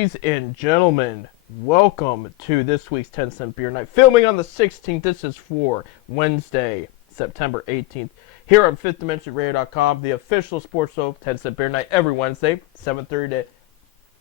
Ladies and gentlemen, welcome to this week's 10 Cent Beer Night. Filming on the 16th, this is for Wednesday, September 18th. Here on FifthDimensionRadio.com, the official sports show, 10 Cent Beer Night, every Wednesday, 7:30 to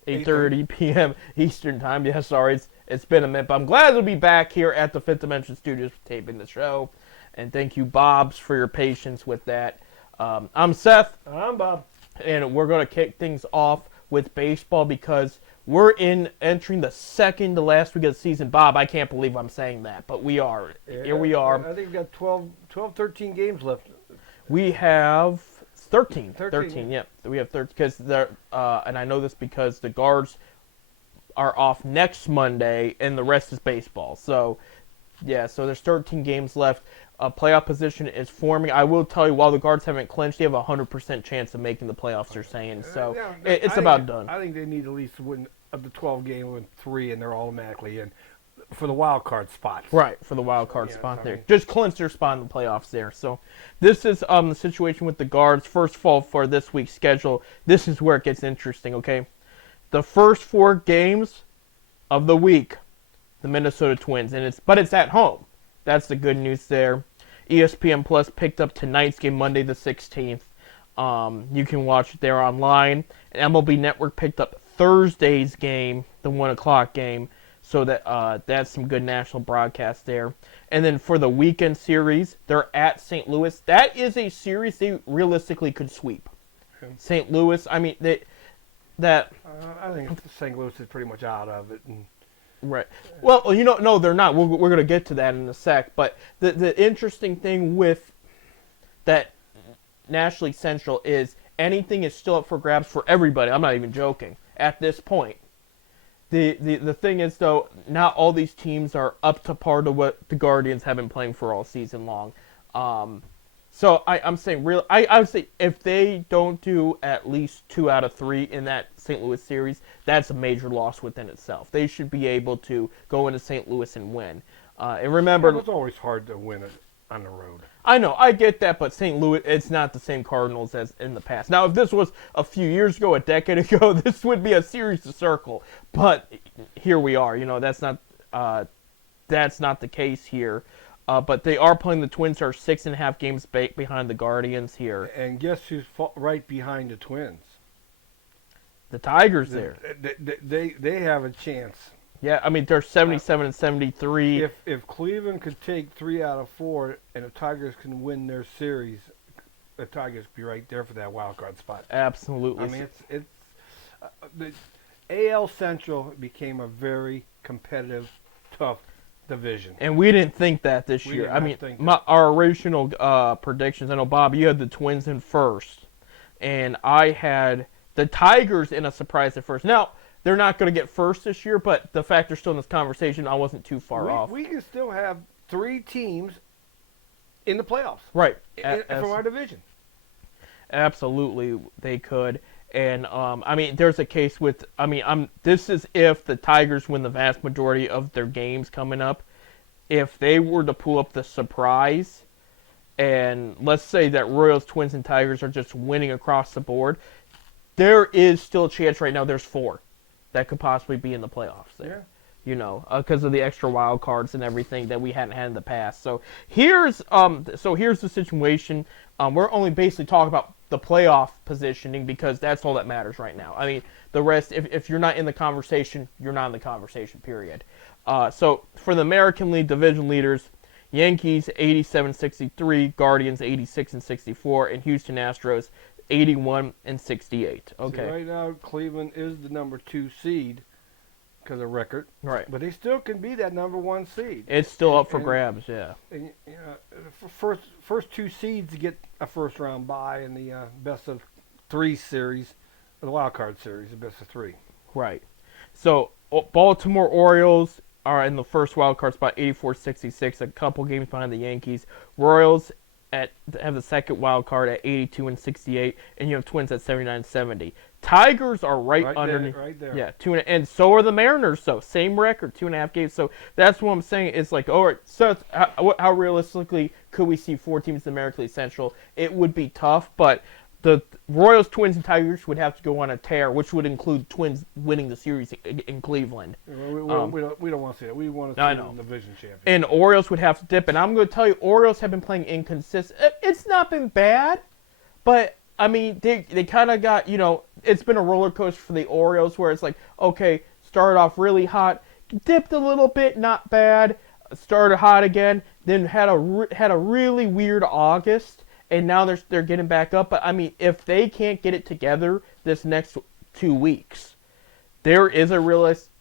8:30 p.m. Eastern Time. Yeah, sorry, it's been a minute, but I'm glad to be back here at the Fifth Dimension Studios taping the show. And thank you, Bobs, for your patience with that. I'm Seth. I'm Bob. And we're going to kick things off with baseball because we're entering the second to last week of the season. Bob, I can't believe I'm saying that, but we are. Yeah, Here we are. I think we've got 12, 13 games left. We have 13. 13, Yeah. We have 13 because and I know this because the guards are off next Monday and the rest is baseball. So, yeah, so there's 13 games left. Playoff position is forming. I will tell you, while the guards haven't clinched, they have a 100% chance of making the playoffs, they're saying. So it's about done. I think they need at least win of the 12 game, win 3, and they're automatically in for the wild card spots. Right, for the wild card spot so there. I mean, Just clinch their spot in the playoffs there. So this is the situation with the guards. First of all, for this week's schedule, this is where it gets interesting, okay? The first 4 games of the week, the Minnesota Twins, but it's at home. That's the good news there. ESPN Plus picked up tonight's game, Monday the 16th. You can watch it there online. And MLB Network picked up Thursday's game, the 1 o'clock game. So that's some good national broadcast there. And then for the weekend series, they're at St. Louis. That is a series they realistically could sweep. Okay. St. Louis, I mean, I think St. Louis is pretty much out of it. And right. Well, no, they're not. We're going to get to that in a sec. But the interesting thing with that National League Central is anything is still up for grabs for everybody. I'm not even joking at this point. The thing is, though, not all these teams are up to par to what the Guardians have been playing for all season long. So I'm saying, I would say if they don't do at least 2 out of 3 in that St. Louis series, that's a major loss within itself. They should be able to go into St. Louis and win. And remember, it's always hard to win it on the road. I know, I get that, but St. Louis, it's not the same Cardinals as in the past. Now, if this was a few years ago, a decade ago, this would be a series to circle. But here we are. That's not the case here. But they are playing the Twins, are 6.5 games behind the Guardians here. And guess who's right behind the Twins? The Tigers there. They have a chance. Yeah, I mean, they're 77 and 73. If Cleveland could take 3 out of 4 and the Tigers can win their series, the Tigers be right there for that wild card spot. Absolutely. I mean, the AL Central became a very competitive, tough division. And we didn't think that this year. I mean, our original predictions, I know, Bob, you had the Twins in first, and I had the Tigers in a surprise at first. Now, they're not going to get first this year, but the fact they're still in this conversation, I wasn't too far off. We can still have 3 teams in the playoffs. Right. From our division. Absolutely, they could. And, I mean, there's a case with, this is if the Tigers win the vast majority of their games coming up. If they were to pull up the surprise, and let's say that Royals, Twins, and Tigers are just winning across the board, there is still a chance right now there's 4 that could possibly be in the playoffs there. Yeah. Because of the extra wild cards and everything that we hadn't had in the past. So here's the situation. We're only basically talking about the playoff positioning because that's all that matters right now. I mean, the rest, if you're not in the conversation, you're not in the conversation, period. So for the American League division leaders, Yankees 87-63, Guardians 86-64, and Houston Astros 81-68. Okay. So right now, Cleveland is the number 2 seed because of record. Right. But they still can be that number 1 seed. It's still up for grabs, yeah. And, first 2 seeds get a first round bye in the best of 3 series, the wild card series, the best of 3. Right. So Baltimore Orioles are in the first wild card spot, 84-66, a couple games behind the Yankees. Royals have the second wild card at 82-68, and you have Twins at 79-70. Tigers are right underneath. Right there. Yeah, and so are the Mariners. So same record, 2.5 games. So that's what I'm saying. It's like, all right, so how realistically could we see 4 teams in the American League Central? It would be tough, but the Royals, Twins, and Tigers would have to go on a tear, which would include Twins winning the series in Cleveland. We don't want to see that. We want to I see know. them in the division champion. And Orioles would have to dip. And I'm going to tell you, Orioles have been playing inconsistent. It's not been bad, but I mean, they kind of got, it's been a roller coaster for the Orioles where it's like, okay, started off really hot, dipped a little bit, not bad, started hot again, then had a really weird August, and now they're getting back up. But I mean, if they can't get it together this next 2 weeks, there is a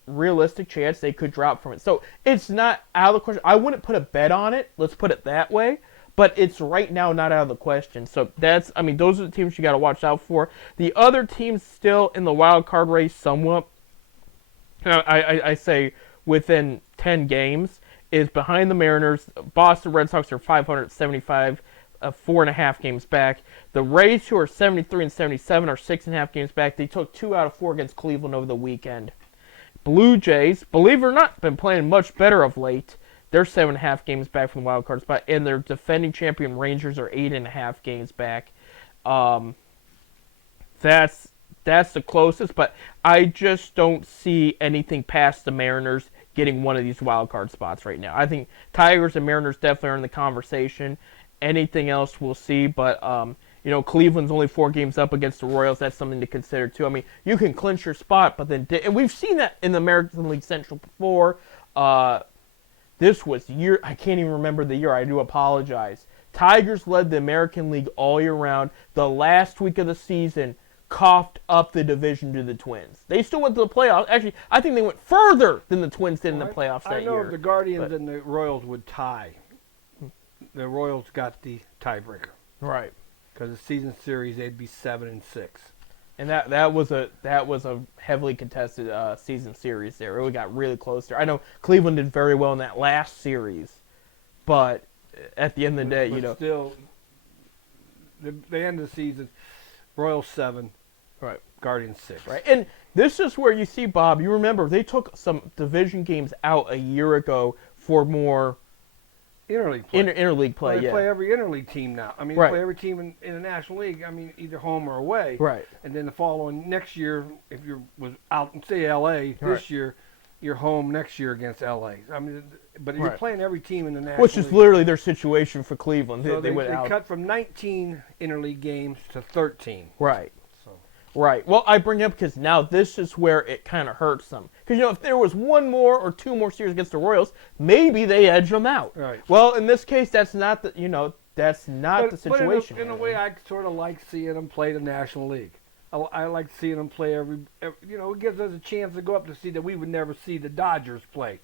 realistic chance they could drop from it. So it's not out of the question. I wouldn't put a bet on it. Let's put it that way. But it's right now not out of the question. So those are the teams you got to watch out for. The other teams still in the wild card race somewhat, I say within 10 games, is behind the Mariners. Boston Red Sox are 575, 4.5 games back. The Rays, who are 73 and 77, are 6.5 games back. They took 2 out of 4 against Cleveland over the weekend. Blue Jays, believe it or not, been playing much better of late. They're 7.5 games back from the wild card spot, and their defending champion Rangers are 8.5 games back. That's the closest, but I just don't see anything past the Mariners getting one of these wild card spots right now. I think Tigers and Mariners definitely are in the conversation. Anything else we'll see, but Cleveland's only 4 games up against the Royals. That's something to consider too. I mean, you can clinch your spot, but then and we've seen that in the American League Central before. This was I can't even remember the year. I do apologize. Tigers led the American League all year round. The last week of the season, coughed up the division to the Twins. They still went to the playoffs. Actually, I think they went further than the Twins did in the playoffs that year. I know if the Guardians and the Royals would tie, the Royals got the tiebreaker. Right. Because the season series, they'd be 7-6. And that was a heavily contested season series there. It really got really close there. I know Cleveland did very well in that last series, but at the end of the day, still, the end of the season, Royals 7, right, Guardians 6. Right, and this is where you see, Bob. You remember they took some division games out a year ago for more interleague play. Interleague play. Well, they yeah. play every interleague team now. I mean, right. They play every team in the National League. I mean, either home or away. Right. And then the following next year, if you was out in say L.A. this right. year, you're home next year against L.A. I mean, but you're right. playing every team in the National Which is League. literally their situation for Cleveland. So they went out. cut from 19 interleague games to 13. Right. So. Right. Well, I bring it up because now this is where it kind of hurts them. Because, if there was 1 more or 2 more series against the Royals, maybe they edge them out. Right. Well, in this case, that's not the, that's not the situation. But in a way, I sort of like seeing them play the National League. I like seeing them play every it gives us a chance to go up to see that we would never see the Dodgers play.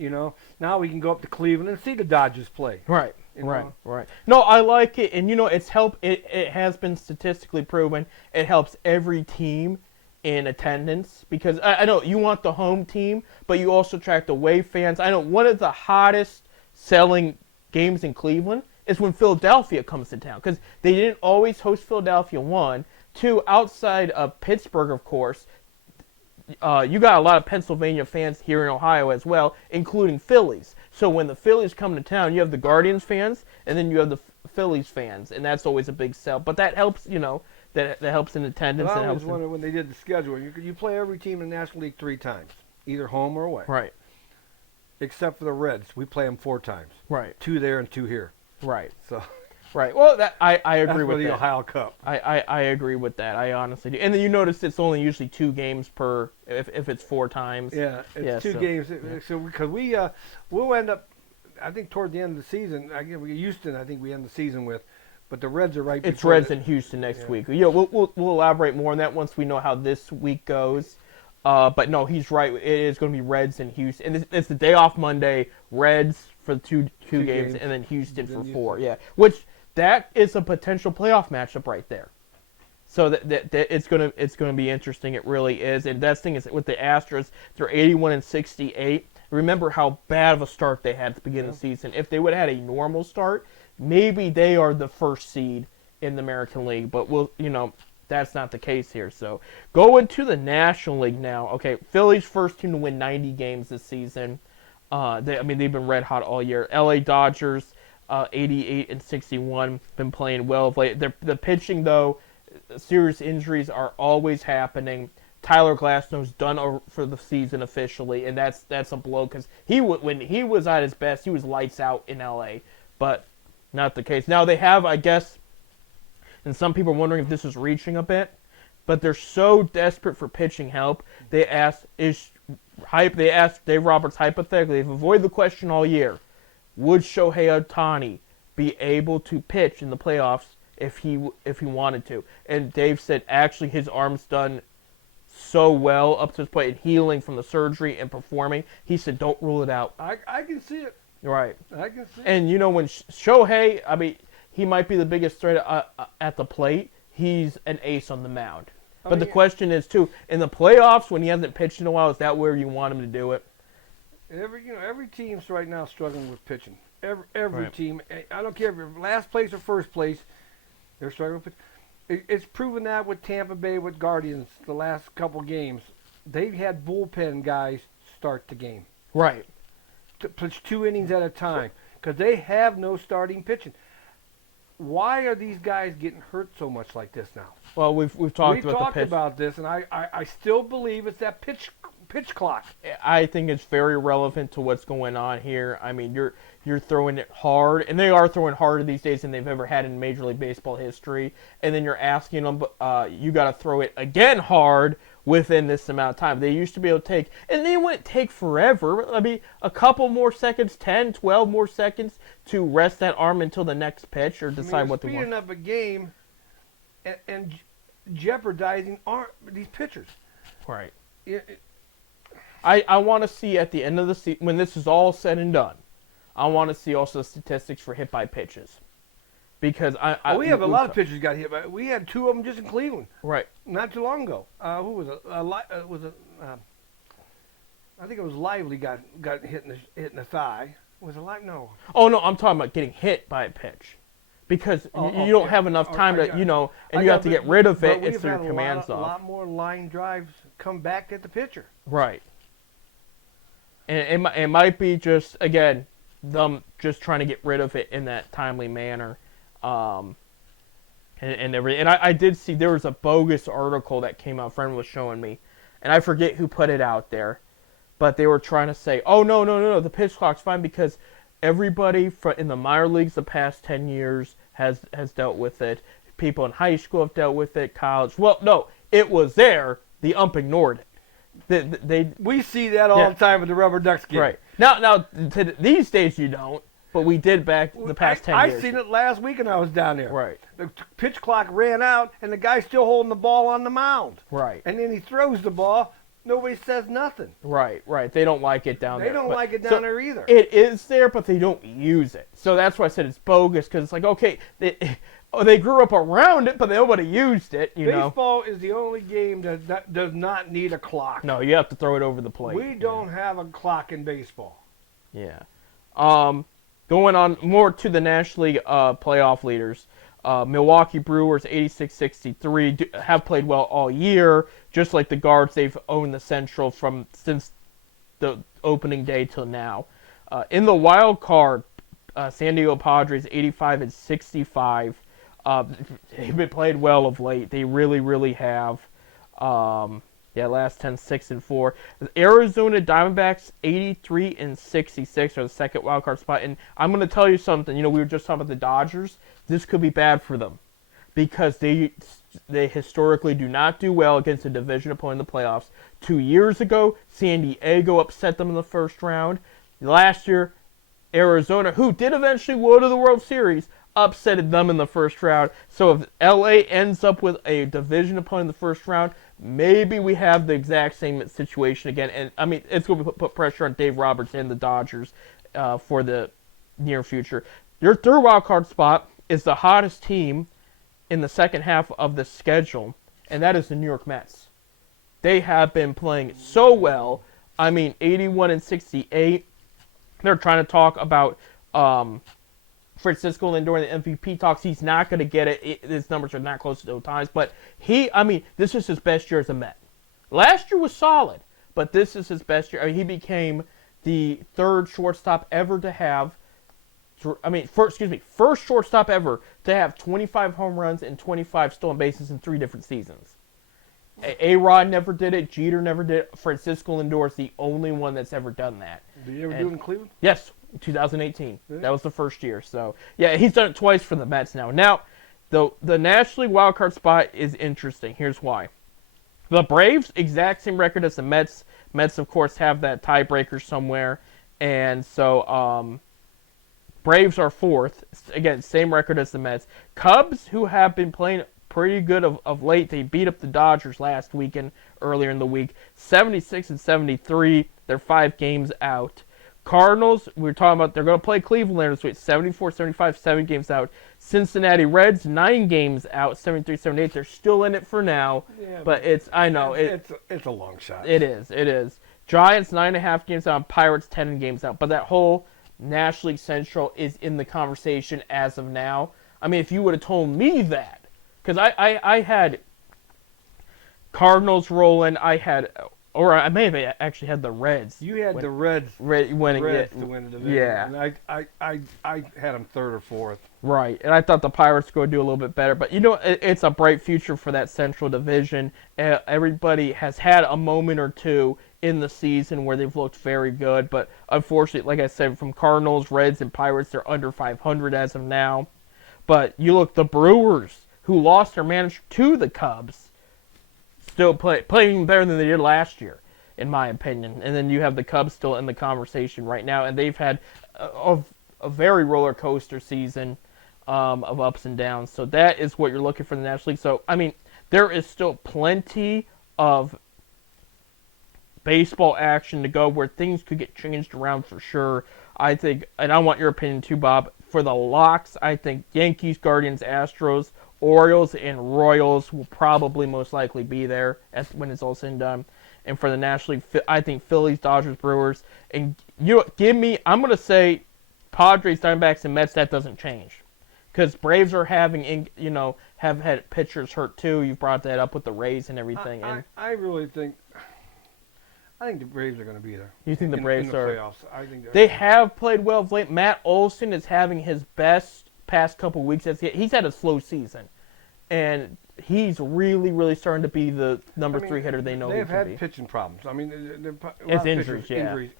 Now we can go up to Cleveland and see the Dodgers play. Right. Right. No, I like it, and it's helped. It has been statistically proven. It helps every team in attendance because I know you want the home team, but you also attract away fans. I know one of the hottest selling games in Cleveland is when Philadelphia comes to town because they didn't always host Philadelphia. 1, 2, outside of Pittsburgh, of course. You got a lot of Pennsylvania fans here in Ohio as well, including Phillies. So when the Phillies come to town, you have the Guardians fans, and then you have the Phillies fans, and that's always a big sell. But that helps, that helps in attendance. Well, I always wondered when they did the schedule, you play every team in the National League 3 times, either home or away. Right. Except for the Reds, we play them 4 times. Right. 2 there and 2 here. Right. So. Right. Well, I agree with with the that. Ohio Cup. I agree with that. I honestly do. And then you notice it's only usually 2 games per if it's 4 times. Yeah, it's 2 games. Yeah. So because we'll end up, I think toward the end of the season. Houston, I think we end the season with, but the Reds are right. It's Reds and Houston next week. We'll elaborate more on that once we know how this week goes. But no, he's right. It is going to be Reds and Houston, and it's the day off Monday. Reds for two games, and then Houston for 4. Yeah, which. That is a potential playoff matchup right there. So that it's gonna be interesting. It really is. And that thing is with the Astros, they're 81 and 68. Remember how bad of a start they had at the beginning of the season. If they would have had a normal start, maybe they are the first seed in the American League. But that's not the case here. So going to the National League now. Okay, Phillies first team to win 90 games this season. They've been red hot all year. LA Dodgers. 88 and 61, been playing well of late. The pitching, though, serious injuries are always happening. Tyler Glasnow's done for the season officially, and that's a blow because when he was at his best, he was lights out in LA, but not the case. Now they have, I guess, and some people are wondering if this is reaching a bit, but they're so desperate for pitching help. They asked Dave Roberts hypothetically. They've avoided the question all year: would Shohei Ohtani be able to pitch in the playoffs if he wanted to? And Dave said actually his arm's done so well up to this point in healing from the surgery and performing. He said don't rule it out. I can see it. Right. I can see it. And when Shohei, I mean, he might be the biggest threat at the plate. He's an ace on the mound. But the question is too, in the playoffs when he hasn't pitched in a while, is that where you want him to do it? Every team's right now struggling with pitching. Every Right. team. I don't care if you're last place or first place, they're struggling with pitching. It's proven that with Tampa Bay, with Guardians, the last couple games, they've had bullpen guys start the game. Right. To pitch 2 innings at a time because they have no starting pitching. Why are these guys getting hurt so much like this now? Well, we've talked We've about talked the pitch. about this, and I still believe it's that pitch clock. I think it's very relevant to what's going on here. I mean, you're throwing it hard, and they are throwing harder these days than they've ever had in Major League Baseball history. And then you're asking them, you got to throw it again hard within this amount of time. They used to be able to take, and they wouldn't take forever. I mean, a couple more seconds, 10, 12 more seconds to rest that arm until the next pitch or decide what they want. Speeding up a game and jeopardizing these pitchers. Right. It, I want to see at the end of the season, when this is all said and done, I want to see also statistics for hit by pitches. Because we have a lot of pitchers got hit by. We had 2 of them just in Cleveland. Right. Not too long ago. Who was it? I think it was Lively got hit in the thigh. Was it Lively? No. Oh no, I'm talking about getting hit by a pitch. Because you don't have enough time to, and you have to get rid of it. It's your commands off. A lot more line drives come back at the pitcher. Right. And it might be just, again, them just trying to get rid of it in that timely manner. And I did see there was a bogus article that came out, a friend was showing me, and I forget who put it out there, but they were trying to say, oh, no, the pitch clock's fine because everybody in the minor leagues the past 10 years has dealt with it. People in high school have dealt with it, college. Well, no, it was there. The ump ignored it. We see that all the time with the Rubber Ducks game. Right. Now these days you don't, but we did back the past 10 years. I seen it last week when I was down there. Right. The pitch clock ran out, and the guy's still holding the ball on the mound. Right. And then he throws the ball. Nobody says nothing. Right. They don't like it down there. They don't like it down there either. It is there, but they don't use it. So that's why I said it's bogus, because it's like, okay, they grew up around it, but nobody used it, Baseball is the only game that does not need a clock. No, you have to throw it over the plate. We don't have a clock in baseball. Yeah. Going on more to the National League playoff leaders. Milwaukee Brewers 86-63 have played well all year, just like the Guards. They've owned the Central since the opening day till now. In the wild card, San Diego Padres 85-65. They've been played well of late. They really, really have. Last 10, 6-4. The Arizona Diamondbacks 83-66 are the second wild card spot. And I'm going to tell you something. We were just talking about the Dodgers. This could be bad for them because they historically do not do well against a division opponent in the playoffs. 2 years ago, San Diego upset them in the first round. Last year, Arizona, who did eventually go to the World Series, upsetted them in the first round. So if LA ends up with a division opponent in the first round, maybe we have the exact same situation again. And I mean, it's going to put pressure on Dave Roberts and the Dodgers for the near future. Your third wild card spot is the hottest team in the second half of the schedule, and that is the New York Mets. They have been playing so well. I mean, 81-68. They're trying to talk about Francisco Lindor in the MVP talks. He's not going to get it. His numbers are not close to times. But this is his best year as a Met. Last year was solid, but this is his best year. I mean, he became the third shortstop ever to have first shortstop ever to have 25 home runs and 25 stolen bases in 3 different seasons. A-Rod never did it. Jeter never did it. Francisco Lindor is the only one that's ever done that. Did you ever do it in Cleveland? Yes, 2018. Really? That was the first year. So, yeah, he's done it twice for the Mets now. Now, the National League wildcard spot is interesting. Here's why. The Braves, exact same record as the Mets. Mets, of course, have that tiebreaker somewhere. And so, Braves are 4th. Again, same record as the Mets. Cubs, who have been playing pretty good of late. They beat up the Dodgers last weekend, earlier in the week. 76 and 73. They're 5 games out. Cardinals, we were talking about, they're going to play Cleveland later this week. 74, 75, 7 games out. Cincinnati Reds, 9 games out. 73, 78. They're still in it for now. Yeah, but it's a long shot. It is. Giants, 9.5 games out. Pirates, 10 games out. But that whole National League Central is in the conversation as of now. I mean, if you would have told me that, because I had Cardinals rolling, I may have actually had the Reds. You had the Reds winning to win the division. Yeah. And I had them 3rd or 4th. Right, and I thought the Pirates would do a little bit better. But, it's a bright future for that Central Division. Everybody has had a moment or two in the season where they've looked very good. But, unfortunately, like I said, from Cardinals, Reds, and Pirates, they're under 500 as of now. But you look, the Brewers, who lost their manager to the Cubs, still playing better than they did last year, in my opinion. And then you have the Cubs still in the conversation right now, and they've had a very roller coaster season of ups and downs. So that is what you're looking for in the National League. So, I mean, there is still plenty of baseball action to go where things could get changed around for sure. I think, and I want your opinion too, Bob, for the locks, I think Yankees, Guardians, Astros, Orioles, and Royals will probably most likely be there when it's all said and done. And for the National League, I think Phillies, Dodgers, Brewers. And I'm going to say Padres, Diamondbacks, and Mets, that doesn't change. Because Braves are have had pitchers hurt too. You've brought that up with the Rays and everything. I really think the Braves are going to be there. You think the Braves in the are? Playoffs. I think they have played well of late. Matt Olson is having his best past couple weeks. He's had a slow season, and he's really, really starting to be the number 3 hitter they know he can be. They've had pitching problems. I mean, it's injuries.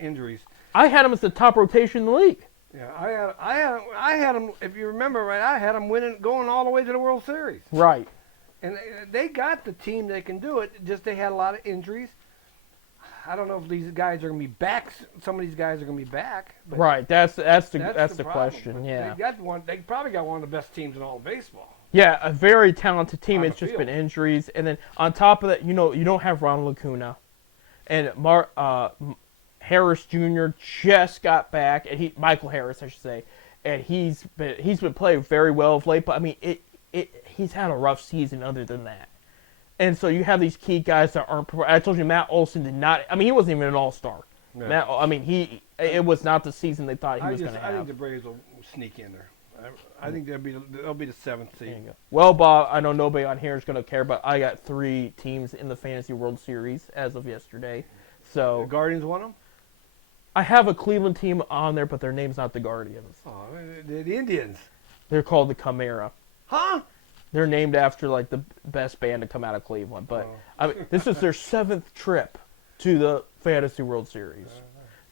Injuries. I had him as the top rotation in the league. Yeah, I had them. If you remember right, I had them going all the way to the World Series. Right. And they got the team that can do it. Just they had a lot of injuries. I don't know if these guys are going to be back. Some of these guys are going to be back. But right. That's the question. But yeah. They probably got one of the best teams in all of baseball. Yeah, a very talented team. It's just field. been injuries, and then on top of that, you don't have Ronald Acuna, and Harris Jr. just got back, and Michael Harris, I should say, and he's been playing very well of late. But I mean, he's had a rough season other than that, and so you have these key guys that aren't. I told you, Matt Olson did not. I mean, he wasn't even an all-star. Yeah. It was not the season they thought he was going to have. I think the Braves will sneak in there. I think they'll be the 7th seed. Well, Bob, I know nobody on here is going to care, but I got 3 teams in the Fantasy World Series as of yesterday. So the Guardians won them? I have a Cleveland team on there, but their name's not the Guardians. Oh, the Indians. They're called the Chimera. Huh? They're named after like the best band to come out of Cleveland. But I mean, this is their 7th trip to the Fantasy World Series.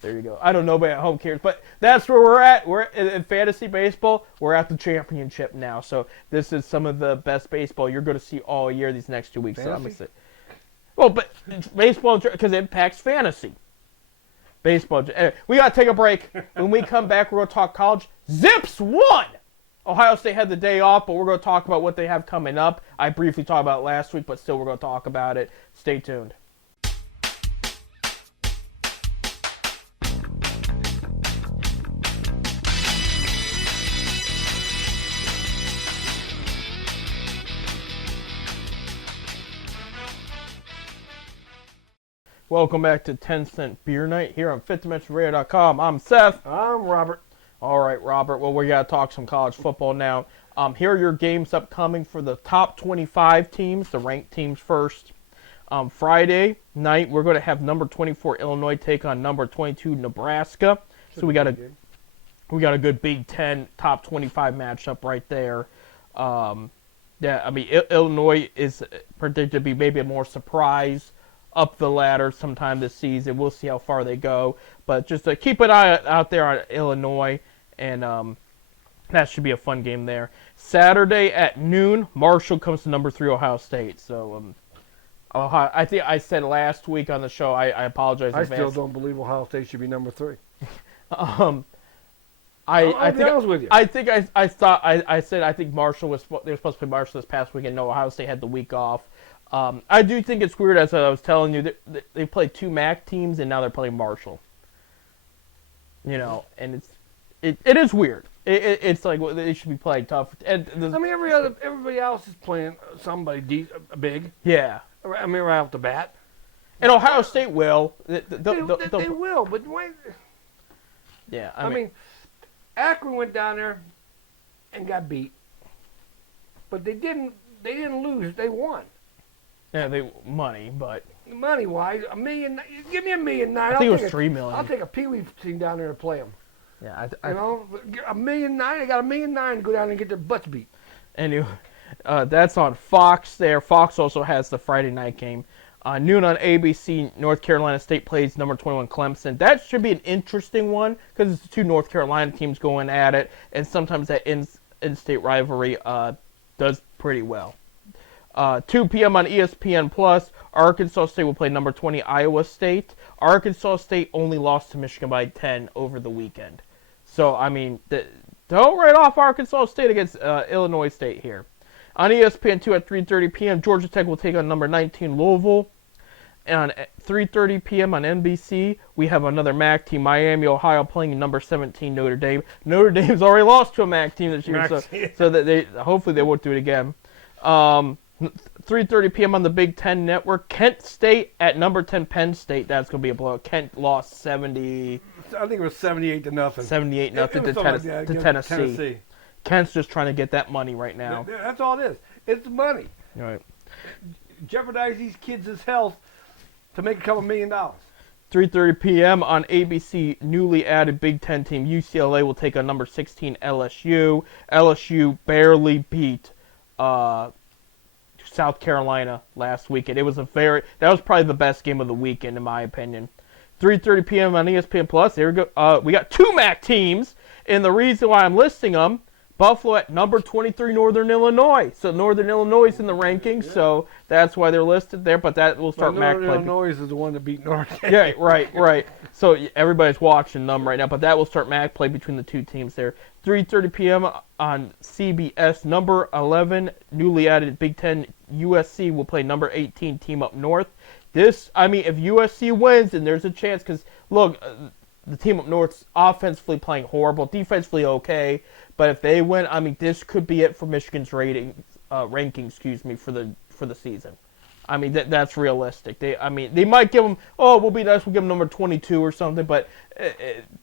There you go. I don't know, nobody at home cares, but that's where we're at. We're in fantasy baseball. We're at the championship now, so this is some of the best baseball you're going to see all year these next 2 weeks. Fantasy? So I'm gonna say, well, but baseball because it impacts fantasy. Baseball. Anyway, we got to take a break. When we come back, we're going to talk college. Zips won. Ohio State had the day off, but we're going to talk about what they have coming up. I briefly talked about it last week, but still we're going to talk about it. Stay tuned. Welcome back to 10 Cent Beer Night here on FifthDimensionRadio.com. I'm Seth. I'm Robert. All right, Robert. Well, we got to talk some college football now. Here are your games upcoming for the top 25 teams, the ranked teams first. Friday night, we're going to have number 24 Illinois take on number 22 Nebraska. So we got We got a good Big Ten top 25 matchup right there. Yeah, I mean, Illinois is predicted to be maybe a more surprise up the ladder sometime this season. We'll see how far they go. But just keep an eye out there on Illinois, and that should be a fun game there. Saturday at noon, Marshall comes to number 3 Ohio State. So Ohio, I think I said last week on the show, I apologize in I advance. still don't believe Ohio State should be number 3. I'll be honest with you. I think I thought I said I think Marshall they were supposed to play Marshall this past weekend. No, Ohio State had the week off. I do think it's weird, as I was telling you, that they played 2 MAC teams and now they're playing Marshall. You know, and it is weird. It's like, well, they should be playing tough. And I mean, everybody else is playing somebody big. yeah, I mean, right off the bat. and Ohio State will. They will, but when, yeah, I mean, Akron went down there and got beat, but they didn't lose. They won. yeah, money, but Money wise, $1 million. Give me $1.9 million. I think it was $3 million. I'll take a Pee Wee team down there to play them. Yeah, You know, $1.9 million. They got $1.9 million to go down and get their butts beat. Anyway, that's on Fox there. Fox also has the Friday night game. Noon on ABC, North Carolina State plays number 21 Clemson. That should be an interesting one because it's the 2 North Carolina teams going at it, and sometimes that in-state rivalry does pretty well. 2 p.m. on ESPN Plus, Arkansas State will play number 20 Iowa State. Arkansas State only lost to Michigan by 10 over the weekend. So, I mean, don't write off Arkansas State against Illinois State here. On ESPN2 at 3:30 p.m., Georgia Tech will take on number 19 Louisville. And at 3:30 p.m. on NBC, we have another MAC team, Miami, Ohio, playing number 17 Notre Dame. Notre Dame's already lost to a MAC team this year, so that hopefully they won't do it again. 3:30 p.m. on the Big Ten Network, Kent State at number 10 Penn State. That's going to be a blowout. Kent lost 70. I think it was 78-0. 78-0 to Tennessee. Kent's just trying to get that money right now. That's all it is. It's money. Right. Jeopardize these kids' health to make a couple $1 million. 3:30 p.m. on ABC, newly added Big Ten team UCLA will take on number 16 LSU. LSU barely beat South Carolina last weekend. That was probably the best game of the weekend in my opinion. 3:30 p.m. on ESPN Plus. There we go. We got 2 MAC teams, and the reason why I'm listing them: Buffalo at number 23, Northern Illinois. So Northern Illinois is in the rankings, so that's why they're listed there. But that will start MAC play. Northern Illinois is the one that beat North. Yeah, right. So everybody's watching them right now, but that will start MAC play between the 2 teams there. 3:30 p.m. on CBS, number 11, newly added Big Ten USC will play number 18 team up north. If USC wins, then there's a chance, because, look, the team up north's offensively playing horrible, defensively okay, but if they win, this could be it for Michigan's ranking, for the season. That's realistic. They might give them, we'll be nice, we'll give them number 22 or something, but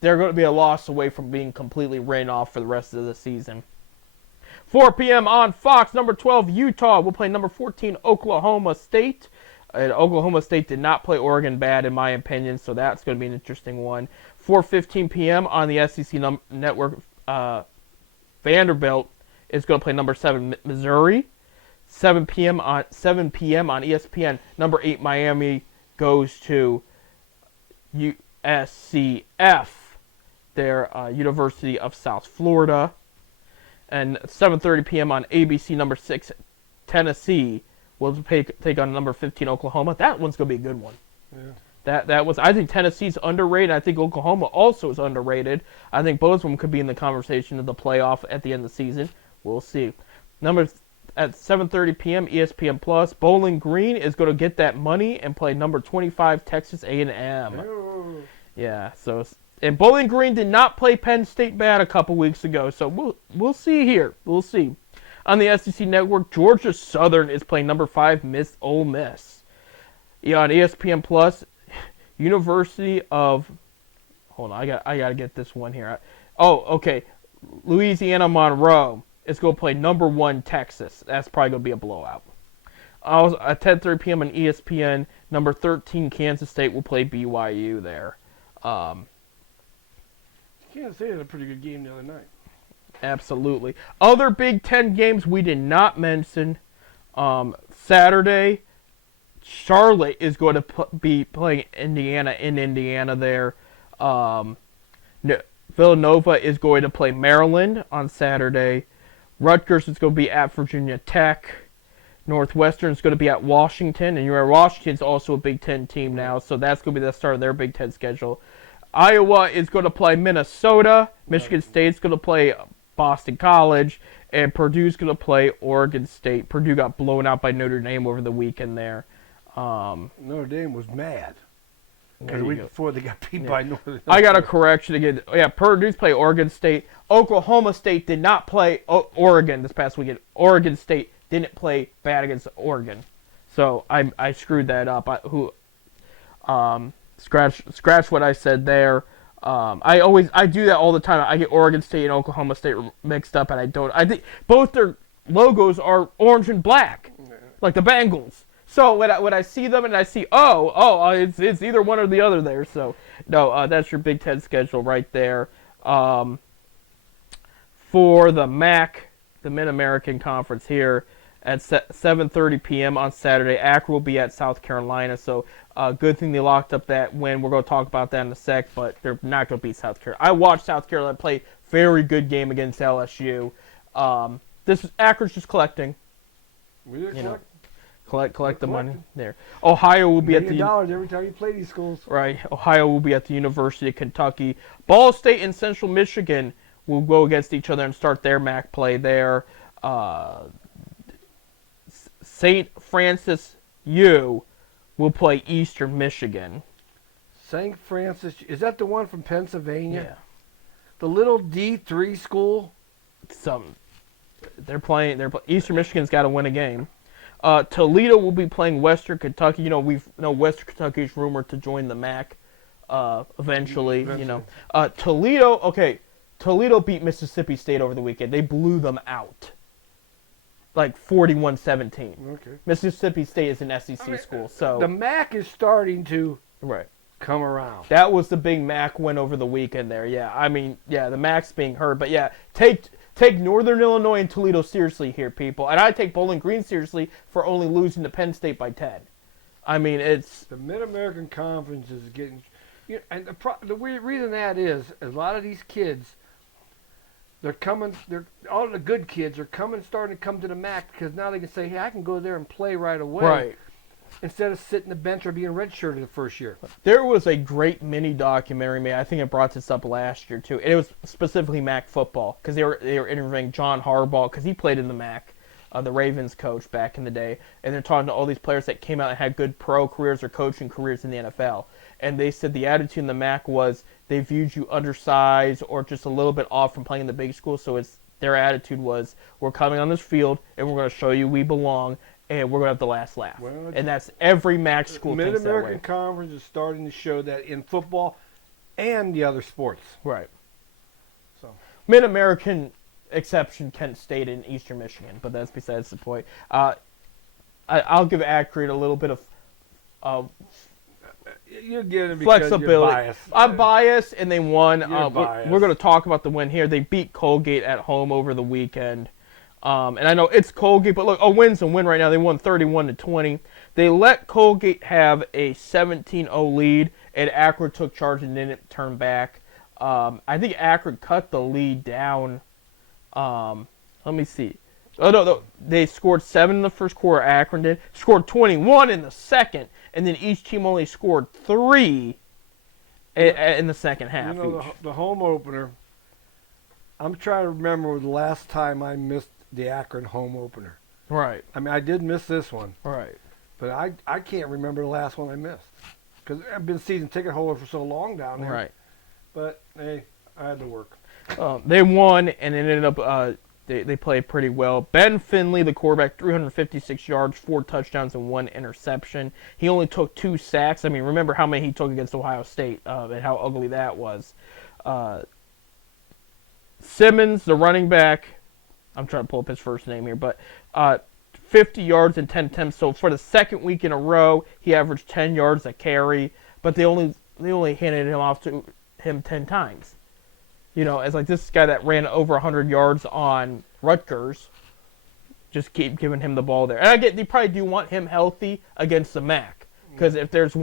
they're going to be a loss away from being completely written off for the rest of the season. 4 p.m. on Fox, number 12, Utah will play number 14, Oklahoma State. Oklahoma State did not play Oregon bad, in my opinion, so that's going to be an interesting one. 4:15 p.m. on the SEC network, Vanderbilt is going to play number 7, Missouri. 7 p.m. on ESPN, number 8, Miami goes to USCF, their University of South Florida. And 7:30 p.m. on ABC, number 6, Tennessee will take on number 15, Oklahoma. That one's going to be a good one. Yeah. I think Tennessee's underrated. I think Oklahoma also is underrated. I think both of them could be in the conversation of the playoff at the end of the season. We'll see. At 7:30 p.m. ESPN Plus, Bowling Green is going to get that money and play number 25 Texas A&M. Ooh. Yeah. And Bowling Green did not play Penn State bad a couple weeks ago, so we'll see here. We'll see. On the SEC network, Georgia Southern is playing number 5 Ole Miss. Yeah, on ESPN Plus, University of. Hold on, I gotta get this one here. Okay. Louisiana Monroe is going to play number 1 Texas. That's probably going to be a blowout. At 10:30 p.m. on ESPN, number 13 Kansas State will play BYU there. Kansas Kansas State had a pretty good game the other night. Absolutely. Other Big Ten games we did not mention. Saturday, Charlotte is going to be playing Indiana in Indiana there. Villanova is going to play Maryland on Saturday. Rutgers is going to be at Virginia Tech. Northwestern is going to be at Washington. And Washington's also a Big Ten team now, so that's going to be the start of their Big Ten schedule. Iowa is going to play Minnesota. Michigan State's going to play Boston College. And Purdue's going to play Oregon State. Purdue got blown out by Notre Dame over the weekend there. Notre Dame was mad. Because the week before they got beat by Northern. I got a correction again. Yeah, Purdue's play Oregon State. Oklahoma State did not play Oregon this past weekend. Oregon State didn't play bad against Oregon. So I screwed that up. Scratch what I said there. I do that all the time. I get Oregon State and Oklahoma State mixed up, and I don't. I think both their logos are orange and black, like the Bengals. So when I see them and I see it's either one or the other there. So no, that's your Big Ten schedule right there. For the MAC, the Mid-American Conference here at 7:30 p.m. on Saturday, Akron will be at South Carolina. So good thing they locked up that win. We're going to talk about that in a sec, but they're not going to beat South Carolina. I watched South Carolina play very good game against LSU. Akron's just collecting. Collect the money there. Ohio will be at the $1 every time you play these schools. Right. Ohio will be at the University of Kentucky. Ball State and Central Michigan will go against each other and start their MAC play there. St. Francis U will play Eastern Michigan. St. Francis, is that the one from Pennsylvania? Yeah. The little D3 school? They're playing. Eastern Michigan's got to win a game. Toledo will be playing Western Kentucky. You know, Western Kentucky is rumored to join the MAC eventually. Toledo beat Mississippi State over the weekend. They blew them out, like 41-17. Okay. Mississippi State is an SEC school, so the MAC is starting to come around. That was the big MAC win over the weekend there. Yeah, the MAC's being heard, but yeah, Take Northern Illinois and Toledo seriously here, people. And I take Bowling Green seriously for only losing to Penn State by 10. It's... The Mid-American Conference is getting... and the reason that is a lot of these kids, all the good kids are starting to come to the MAC because now they can say, hey, I can go there and play right away. Right. Instead of sitting the bench or being redshirted the first year. There was a great mini documentary made. I think I brought this up last year too. And it was specifically MAC football because they were interviewing John Harbaugh because he played in the MAC, the Ravens coach back in the day. And they're talking to all these players that came out and had good pro careers or coaching careers in the NFL. And they said the attitude in the MAC was they viewed you undersized or just a little bit off from playing in the big school. So their attitude was, we're coming on this field and we're going to show you we belong. And we're going to have the last laugh. Well, and that's every MAC school thinks that way. Mid-American Conference is starting to show that in football and the other sports. Right. So Mid-American exception Kent State and Eastern Michigan, but that's besides the point. I'll give Akron a little bit of you're getting it because flexibility. You're biased. I'm biased, and they won. We're going to talk about the win here. They beat Colgate at home over the weekend. And I know it's Colgate, but look, a win's a win right now. They won 31-20. They let Colgate have a 17-0 lead, and Akron took charge and didn't turn back. I think Akron cut the lead down. Let me see. Oh, no, they scored 7 in the first quarter, Akron did. Scored 21 in the second, and then each team only scored 3 in the second half. The home opener, I'm trying to remember the last time I missed the Akron home opener. Right. I did miss this one. Right. But I can't remember the last one I missed. Because I've been season ticket holder for so long down there. Right. But, hey, I had to work. They won, and it ended up they played pretty well. Ben Finley, the quarterback, 356 yards, 4 touchdowns, and 1 interception. He only took 2 sacks. Remember how many he took against Ohio State and how ugly that was. Simmons, the running back, I'm trying to pull up his first name here, but 50 yards and 10 attempts. So for the second week in a row, he averaged 10 yards a carry, but they only handed him off to him 10 times. As like this guy that ran over 100 yards on Rutgers. Just keep giving him the ball there. And I get they probably do want him healthy against the MAC because if there's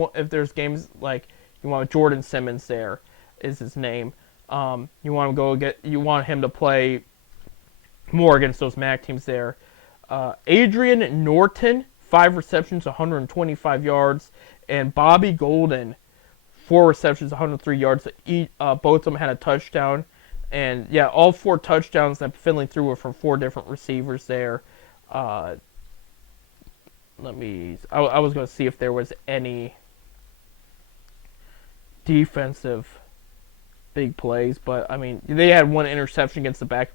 games like you want Jordan Simmons there is his name. You want him to play more against those MAC teams there. Adrian Norton, 5 receptions, 125 yards, and Bobby Golden, 4 receptions, 103 yards. Both of them had a touchdown, and yeah, all 4 touchdowns that Finley threw were from 4 different receivers there. I was going to see if there was any defensive big plays, but I mean they had 1 interception against the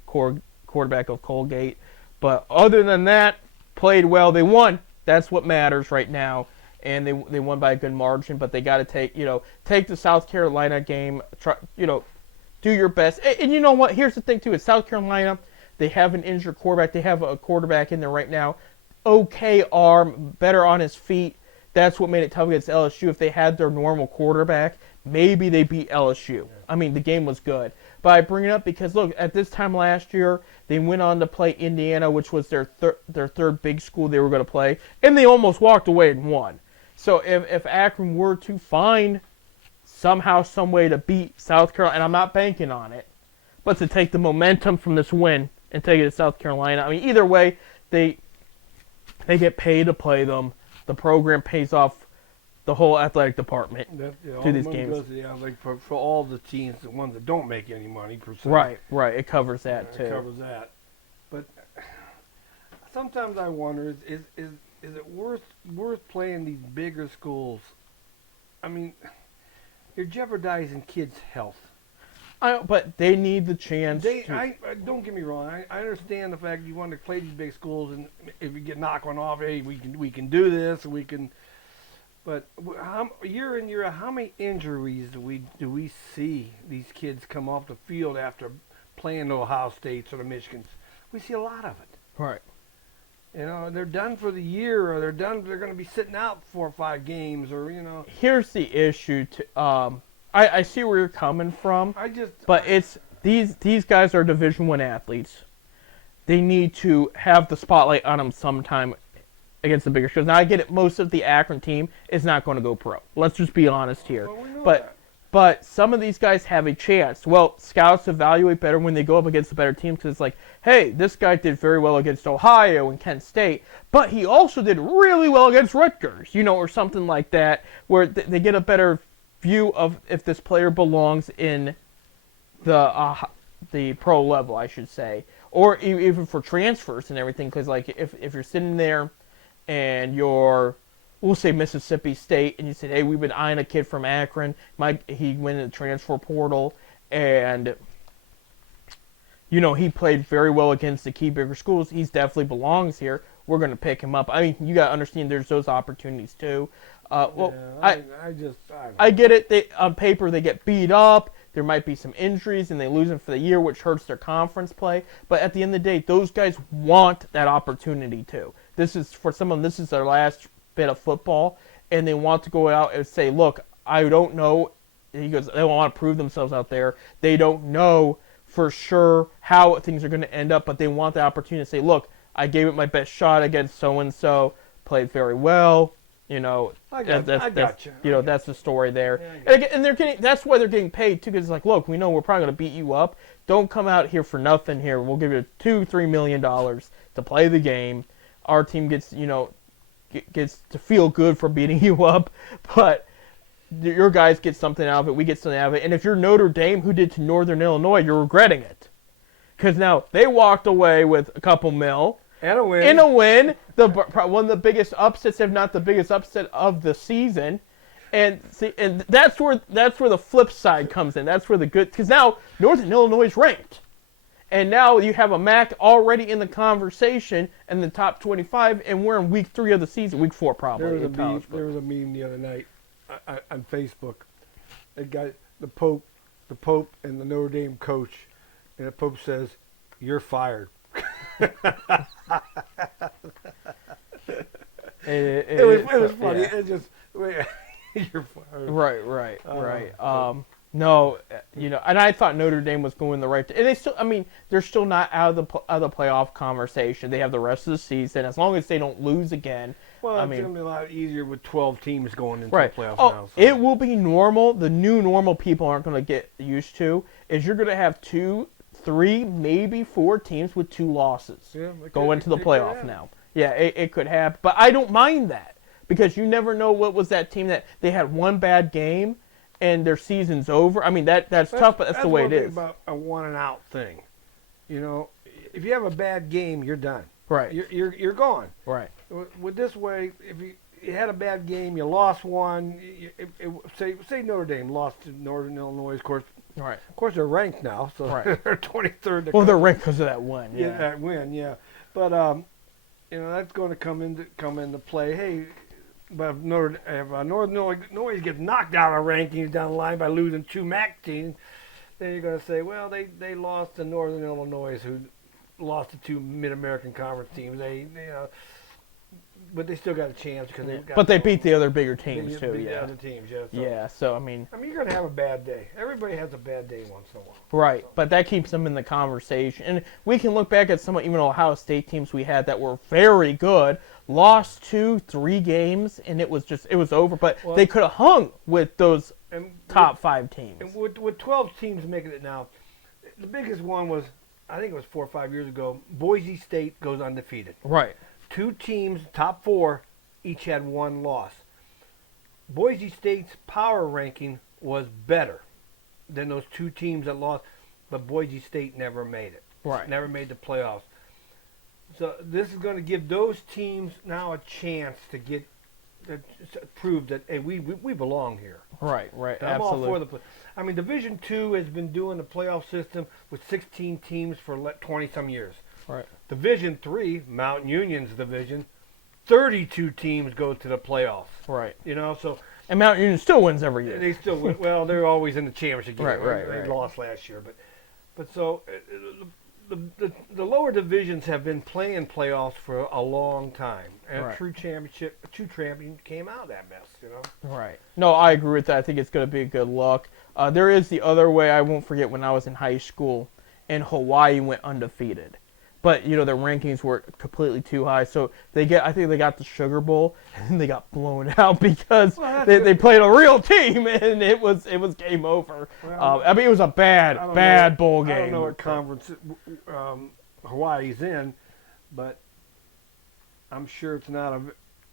quarterback of Colgate, but other than that, played well. They won. That's what matters right now, and they won by a good margin. But they got to take the South Carolina game. Try, do your best. And you know what? Here's the thing too: is South Carolina. They have an injured quarterback. They have a quarterback in there right now. Okay arm, better on his feet. That's what made it tough against LSU. If they had their normal quarterback, maybe they beat LSU. I mean, the game was good. But I bring it up because, look, at this time last year, they went on to play Indiana, which was their third big school they were going to play, and they almost walked away and won. So if Akron were to find somehow, some way to beat South Carolina, and I'm not banking on it, but to take the momentum from this win and take it to South Carolina. I mean, either way, they get paid to play them. The program pays off the whole athletic department to these games. Goes to the athletic for all the teams, the ones that don't make any money per se. Right. It covers that too. It covers that. But sometimes I wonder: is it worth playing these bigger schools? I mean, you're jeopardizing kids' health. But they need the chance. Don't get me wrong. I understand the fact you want to play these big schools, and if you get knocked one off, hey, we can do this. We can. But year in year out, how many injuries do we see these kids come off the field after playing the Ohio States or the Michigans? We see a lot of it. Right. They're done for the year, or they're going to be sitting out 4 or 5 games, or Here's the issue. I see where you're coming from. But it's these guys are Division I athletes. They need to have the spotlight on them sometime against the bigger schools. Now I get it. Most of the Akron team is not going to go pro. Let's just be honest here. But some of these guys have a chance. Well, scouts evaluate better when they go up against the better teams because it's like, hey, this guy did very well against Ohio and Kent State, but he also did really well against Rutgers, or something like that, where they get a better view of if this player belongs in the pro level, I should say, or even for transfers and everything. Because like if you're sitting there and we'll say Mississippi State, and you said, hey, we've been eyeing a kid from Akron, he went in the transfer portal, and he played very well against the key bigger schools. He definitely belongs here. We're going to pick him up. I mean, you got to understand there's those opportunities too. I get it. On paper, they get beat up. There might be some injuries, and they lose him for the year, which hurts their conference play. But at the end of the day, those guys want that opportunity too. For some of them, this is their last bit of football, and they want to go out and say, look, I don't know. He goes, they want to prove themselves out there. They don't know for sure how things are going to end up, but they want the opportunity to say, look, I gave it my best shot against so-and-so, played very well. I got you. That's the story there. Yeah, and they're getting. That's why they're getting paid too. Because it's like, look, we know we're probably going to beat you up. Don't come out here for nothing. Here, we'll give you $2-3 million to play the game. Our team gets to feel good for beating you up, but your guys get something out of it. We get something out of it. And if you're Notre Dame, who did to Northern Illinois, you're regretting it, because now they walked away with a couple mil. And a win. In a win, one of the biggest upsets, if not the biggest upset of the season, and that's where the flip side comes in. That's where the good, because now Northern Illinois is ranked, and now you have a MAC already in the conversation in the top 25, and we're in week 3 of the season, week 4 probably. There was a meme the other night on Facebook. It got the Pope, and the Notre Dame coach, and the Pope says, "You're fired." It was funny. Yeah. It just you're fired. Right. No, and I thought Notre Dame was going the right, and they still. I mean, they're still not out of the playoff conversation. They have the rest of the season as long as they don't lose again. Well, I it's mean, going to be a lot easier with 12 teams going into right. the playoffs Oh, now. So. it will be normal. The new normal people aren't going to get used to is you're going to have 2, 3, maybe 4 teams with 2 losses go into the playoff now. Yeah, it could happen, but I don't mind that because you never know what was that team that they had one bad game and their season's over. I mean that's tough, but that's the way it is. About a 1 and out thing. If you have a bad game, you're done. Right. You're gone. Right. With this way, if you had a bad game, you lost one. Say Notre Dame lost to Northern Illinois, of course. Right. Of course, they're ranked now, so right. they're 23rd. Well, they're ranked because of that win. Yeah. That win, yeah. But that's going to come into play. Hey, but if Northern Illinois gets knocked out of rankings down the line by losing 2 MAC teams, then you're going to say, well, they lost to Northern Illinois, who lost to 2 Mid-American Conference teams. But they still got a chance because they beat the other bigger teams too. Beat Yeah. the other teams, yeah. So I mean, you're going to have a bad day. Everybody has a bad day once in a while. Right, but that keeps them in the conversation. And we can look back at some even Ohio State teams we had that were very good, lost 2, 3 games, and it was over. But they could have hung with those top 5 teams. And with 12 teams making it now, the biggest one was, I think it was 4 or 5 years ago, Boise State goes undefeated. Right. 2 teams, top 4, each had 1 loss. Boise State's power ranking was better than those 2 teams that lost, but Boise State never made it. Right. Never made the playoffs. So this is going to give those teams now a chance to prove that, hey, we belong here. Right. I'm Absolutely. all for Division II has been doing the playoff system with 16 teams for 20-some years. Right. Division III, Mount Union's division, 32 teams go to the playoffs. Right. So and Mount Union still wins every year. they still win. Well, they're always in the championship game. Right. They lost last year, but so the lower divisions have been playing playoffs for a long time, and a true champion came out of that mess. Right. No, I agree with that. I think it's going to be a good look. There is the other way. I won't forget when I was in high school, and Hawaii went undefeated. But their rankings were completely too high, so I think they got the Sugar Bowl, and they got blown out because they played a real team, and it was game over. Well, it was a bad bowl game. I don't know what conference Hawaii's in, but I'm sure it's not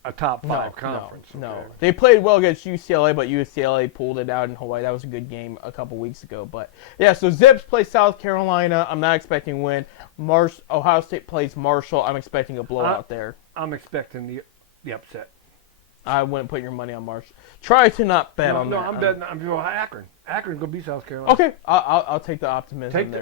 a top 5 conference. No. Okay. They played well against UCLA, but UCLA pulled it out in Hawaii. That was a good game a couple weeks ago. But yeah, so Zips play South Carolina. I'm not expecting a win. Ohio State plays Marshall. I'm expecting a blowout there. I'm expecting the upset. I wouldn't put your money on Marshall. Try to not bet on that. No, I'm betting. I'm going Akron. Akron's going to beat South Carolina. Okay, I'll take the optimism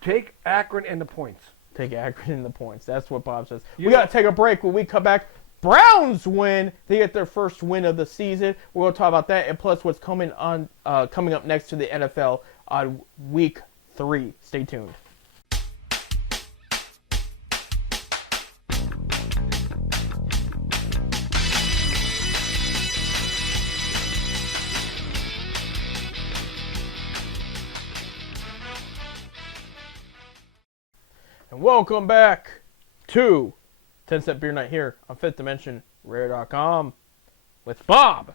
Take Akron and the points. Take Akron in the points. That's what Bob says. We got to take a break. When we come back, Browns win. They get their first win of the season. We're going to talk about that, and plus what's coming up next to the NFL on Week 3. Stay tuned. And welcome back to 10 Cent Beer Night here on Fifth Dimension Rare.com with Bob.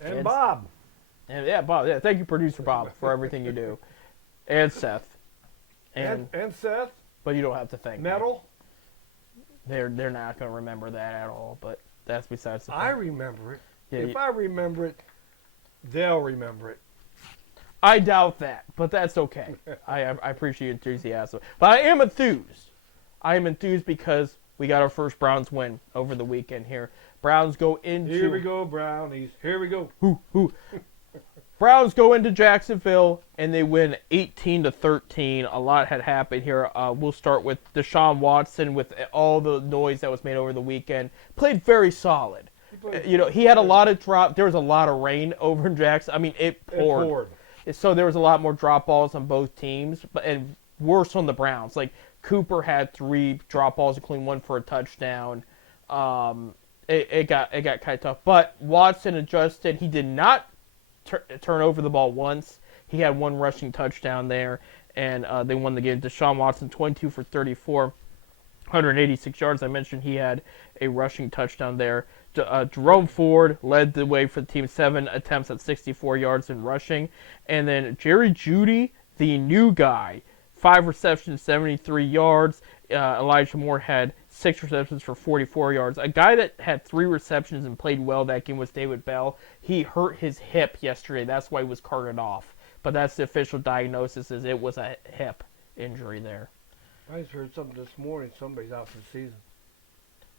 And Bob. And yeah, Bob. Yeah, thank you, producer Bob, for everything you do. And Seth. And Seth. But you don't have to thank Metal. me. They're not going to remember that at all, but that's besides the point. I remember it. Yeah, if I remember it, they'll remember it. I doubt that, but that's okay. I appreciate your enthusiasm. But I am enthused. I am enthused because we got our first Browns win over the weekend here. Browns go into... Here we go, Brownies. Here we go. Browns go into Jacksonville, and they win 18-13. A lot had happened here. We'll start with Deshaun Watson with all the noise that was made over the weekend. Played very solid. He had a lot of drop. There was a lot of rain over in Jackson. I mean, it poured. So there was a lot more drop balls on both teams, and worse on the Browns. Like Cooper had 3 drop balls, including 1 for a touchdown. It got kind of tough. But Watson adjusted. He did not turn over the ball once. He had one rushing touchdown there, and they won the game. Deshaun Watson, 22 for 34, 186 yards. I mentioned he had a rushing touchdown there. Jerome Ford led the way for the team, 7 attempts at 64 yards in rushing. And then Jerry Jeudy, the new guy, 5 receptions, 73 yards. Elijah Moore had 6 receptions for 44 yards. A guy that had 3 receptions and played well that game was David Bell. He hurt his hip yesterday. That's why he was carted off. But that's the official diagnosis, is it was a hip injury there. I just heard something this morning. Somebody's out for the season.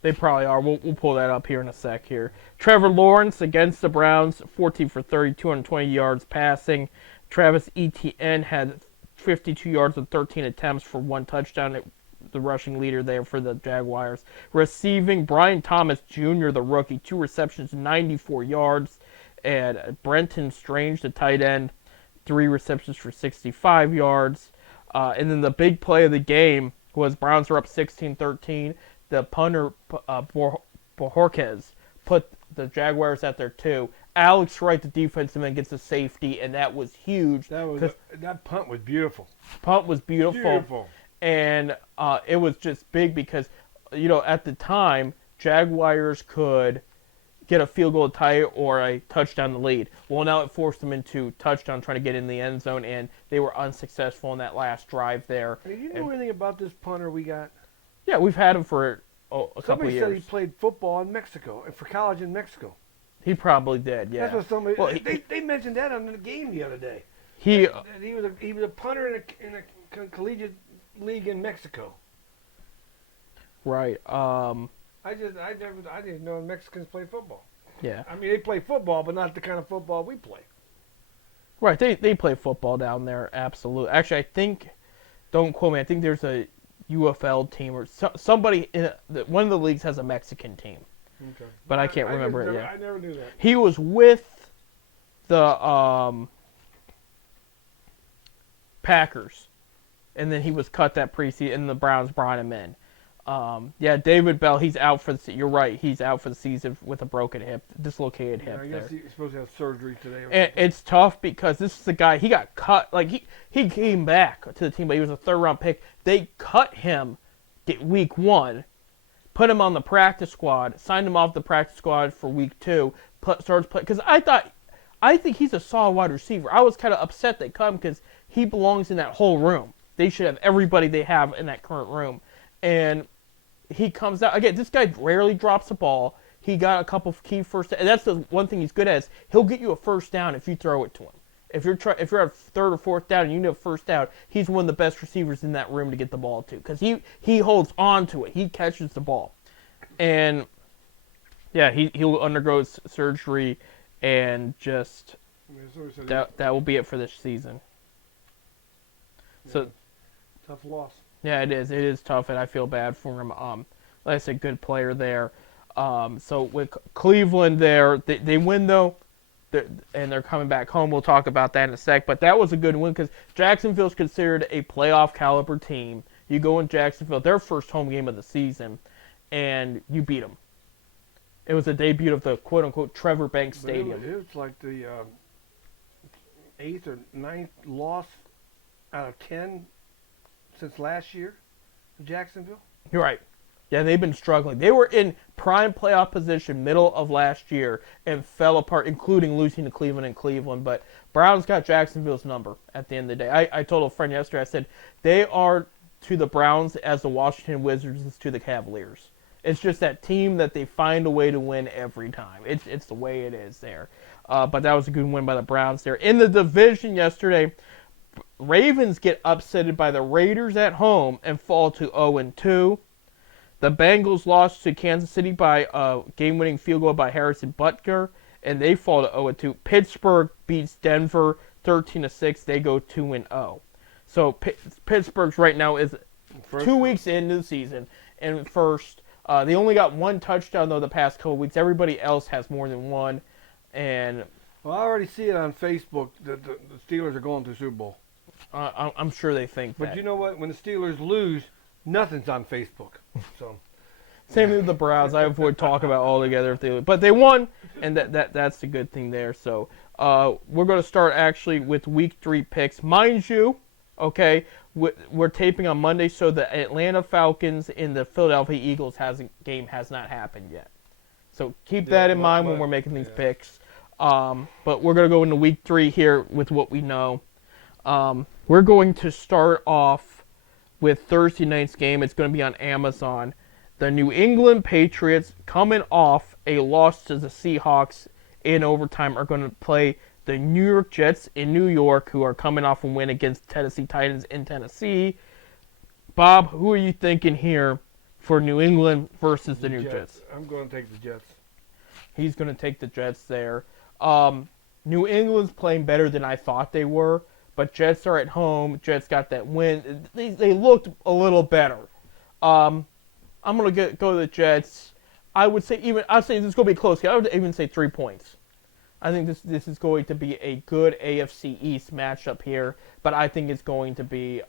They probably are. We'll pull that up here in a sec here. Trevor Lawrence against the Browns, 14 for 30, 220 yards passing. Travis Etienne had 52 yards with 13 attempts for 1 touchdown. The rushing leader there for the Jaguars. Receiving, Brian Thomas Jr., the rookie, 2 receptions, 94 yards. And Brenton Strange, the tight end, 3 receptions for 65 yards. And then the big play of the game was Browns were up 16-13. The punter, Bojorquez, put the Jaguars at their 2. Alex Wright, the defensive end, gets a safety, and that was huge. That punt was beautiful. Punt was beautiful. And it was just big because, at the time, Jaguars could get a field goal tie or a touchdown to lead. Well, now it forced them into touchdown trying to get in the end zone, and they were unsuccessful in that last drive there. Do you know anything about this punter we got? Yeah, we've had him for a couple of Somebody years. said he played football in Mexico, for college in Mexico. He probably did, yeah. That's what somebody. Well, they mentioned that on the game the other day. He That he was a punter in a collegiate league in Mexico. right. I didn't know Mexicans play football. Yeah. I mean, they play football, but not the kind of football we play. Right. They play football down there. Absolutely. Actually, I think. Don't quote me. I think there's a UFL team or somebody in one of the leagues has a Mexican team. Okay. But I can't remember it yet. I never knew that. He was with the Packers, and then he was cut that preseason, and the Browns brought him in. David Bell, he's out for the. You're right, he's out for the season with a broken hip, dislocated hip. I guess there. he's supposed to have surgery today. And it's tough because this is the guy, he got cut. Like, he came back to the team, but he was a 3rd-round pick. They cut him week 1, put him on the practice squad, signed him off the practice squad for week 2, starts playing. Because I think he's a solid wide receiver. I was kind of upset they cut him because he belongs in that whole room. They should have everybody they have in that current room. And he comes out. Again, this guy rarely drops the ball. He got a couple of key first, and that's the one thing he's good at. Is he'll get you a first down if you throw it to him. If you're at 3rd or 4th down and you need a first down, he's one of the best receivers in that room to get the ball to because he holds on to it. He catches the ball, and yeah, he'll undergo surgery, and just that will be it for this season. Yeah. So Tough loss. yeah, it is. It is tough, and I feel bad for him. Like I said, good player there. So with Cleveland there, they win though, and they're coming back home. We'll talk about that in a sec. But that was a good win because Jacksonville's considered a playoff caliber team. You go in Jacksonville, their first home game of the season, and you beat them. It was a debut of the quote unquote Trevor Banks Stadium. It was like the 8th or 9th loss out of 10 since last year in Jacksonville. You're right. Yeah, they've been struggling. They were in prime playoff position middle of last year and fell apart, including losing to Cleveland and Cleveland. But Browns got Jacksonville's number at the end of the day. I told a friend yesterday, I said, they are to the Browns as the Washington Wizards is to the Cavaliers. It's just that team that they find a way to win every time. It's the way it is there. But that was a good win by the Browns there. In the division yesterday, Ravens get upsetted by the Raiders at home and fall to 0-2. The Bengals lost to Kansas City by a game-winning field goal by Harrison Butker, and they fall to 0-2. Pittsburgh beats Denver 13-6. They go 2-0. So Pittsburgh's right now is 2 weeks into the season and first. They only got 1 touchdown though the past couple weeks. Everybody else has more than one, and well, I already see it on Facebook that the Steelers are going to the Super Bowl. I'm sure they think But that. you know what? When the Steelers lose, nothing's on Facebook. So Same thing with the Browns. I avoid talking about altogether if they, but they won, and that's the good thing there. So we're going to start actually with Week 3 picks, mind you. Okay, we're taping on Monday, so the Atlanta Falcons and the Philadelphia Eagles game has not happened yet. So keep that in mind when we're making these picks. But we're going to go into Week 3 here with what we know. We're going to start off with Thursday night's game. It's going to be on Amazon. The New England Patriots, coming off a loss to the Seahawks in overtime, are going to play the New York Jets in New York, who are coming off a win against Tennessee Titans in Tennessee. Bob, who are you thinking here for New England versus the New Jets? I'm going to take the Jets. He's going to take the Jets there. New England's playing better than I thought they were, but Jets are at home. Jets got that win. They looked a little better. I'm going to go to the Jets. I'd say this is going to be close. I would even say 3 points. I think this is going to be a good AFC East matchup here, but I think it's going to be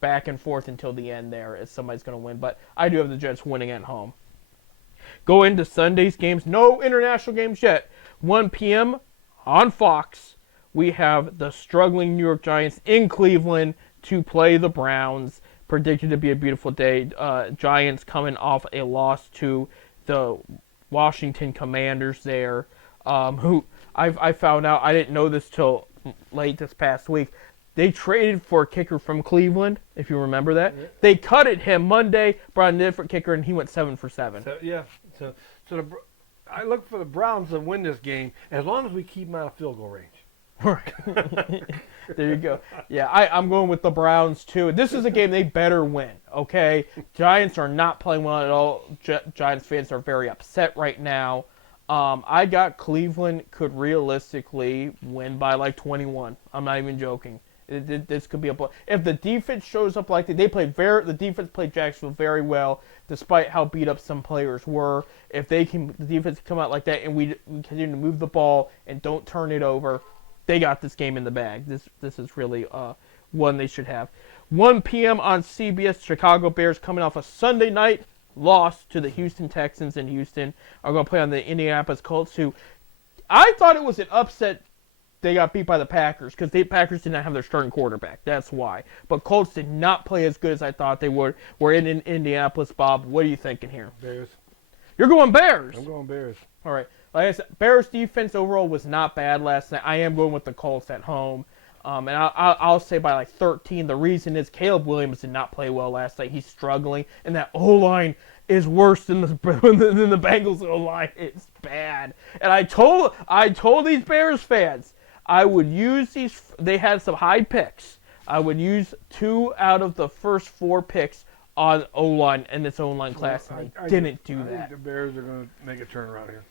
back and forth until the end there as somebody's going to win. But I do have the Jets winning at home. Go into Sunday's games. No international games yet. 1 p.m. on Fox, we have the struggling New York Giants in Cleveland to play the Browns. Predicted to be a beautiful day. Giants coming off a loss to the Washington Commanders there, who I found out, I didn't know this till late this past week. They traded for a kicker from Cleveland, if you remember that. Yeah. They cutted him Monday, brought a different kicker, and he went 7 for 7. So I look for the Browns to win this game as long as we keep them out of field goal range. Right. There you go. Yeah, I'm going with the Browns, too. This is a game they better win, okay? Giants are not playing well at all. Giants fans are very upset right now. I got Cleveland could realistically win by like 21. I'm not even joking. This could be a if the defense shows up like the defense played Jacksonville very well, despite how beat up some players were. If the defense come out like that and we continue to move the ball and don't turn it over, they got this game in the bag. This is really one they should have. 1 p.m. on CBS, Chicago Bears coming off a Sunday night loss to the Houston Texans in Houston are going to play on the Indianapolis Colts, who I thought it was an upset. They got beat by the Packers because the Packers did not have their starting quarterback. That's why. But Colts did not play as good as I thought they would. We're in Indianapolis, Bob. What are you thinking here? Bears. You're going Bears. I'm going Bears. All right. Like I said, Bears defense overall was not bad last night. I am going with the Colts at home. And I'll say by like 13. The reason is Caleb Williams did not play well last night. He's struggling. And that O-line is worse than the Bengals O-line. It's bad. And I told these Bears fans, I would use these. They had some high picks. I would use 2 out of the first 4 picks on O-line in this O-line class, and they didn't do that. I think the Bears are going to make a turnaround here.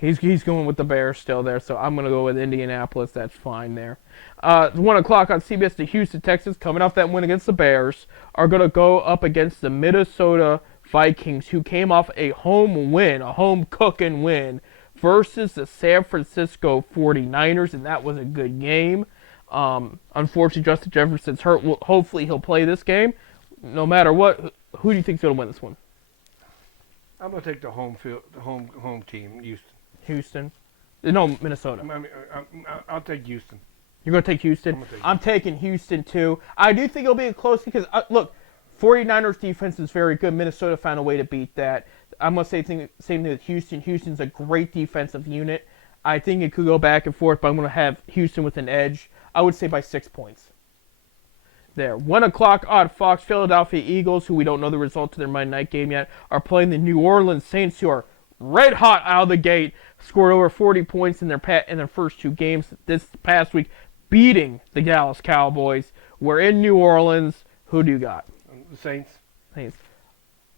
He's going with the Bears still there, so I'm going to go with Indianapolis. That's fine there. 1 o'clock on CBS, the Houston Texans, coming off that win against the Bears, are going to go up against the Minnesota Vikings, who came off a home win, a home cooking win, versus the San Francisco 49ers, and that was a good game. Unfortunately, Justin Jefferson's hurt. Hopefully, he'll play this game. No matter what, who do you think's going to win this one? I'm going to take the home team, Houston. Houston? No, Minnesota. I'll take Houston. You're going to take Houston? I'm taking Houston, too. I do think it'll be close because, look, 49ers defense is very good. Minnesota found a way to beat that. I'm going to say same thing with Houston. Houston's a great defensive unit. I think it could go back and forth, but I'm going to have Houston with an edge. I would say by 6 points. There. 1 o'clock on Fox, Philadelphia Eagles, who we don't know the result of their Monday night game yet, are playing the New Orleans Saints, who are red hot out of the gate, scored over 40 points in their first 2 games this past week, beating the Dallas Cowboys. We're in New Orleans. Who do you got? The Saints.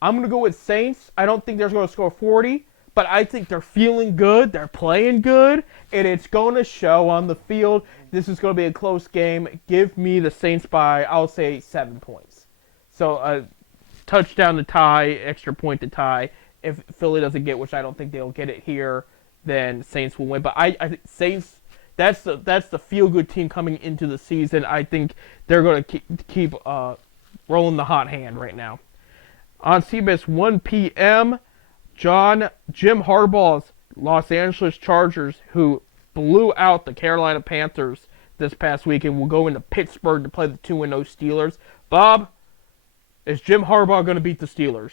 I'm going to go with Saints. I don't think they're going to score 40, but I think they're feeling good. They're playing good, and it's going to show on the field. This is going to be a close game. Give me the Saints by, I'll say, 7 points. So a touchdown to tie, extra point to tie. If Philly doesn't get, which I don't think they'll get it here, then Saints will win. But I think Saints, that's the feel-good team coming into the season. I think they're going to keep rolling the hot hand right now. On CBS 1 p.m., Jim Harbaugh's Los Angeles Chargers, who blew out the Carolina Panthers this past weekend, will go into Pittsburgh to play the 2-0 Steelers. Bob, is Jim Harbaugh going to beat the Steelers?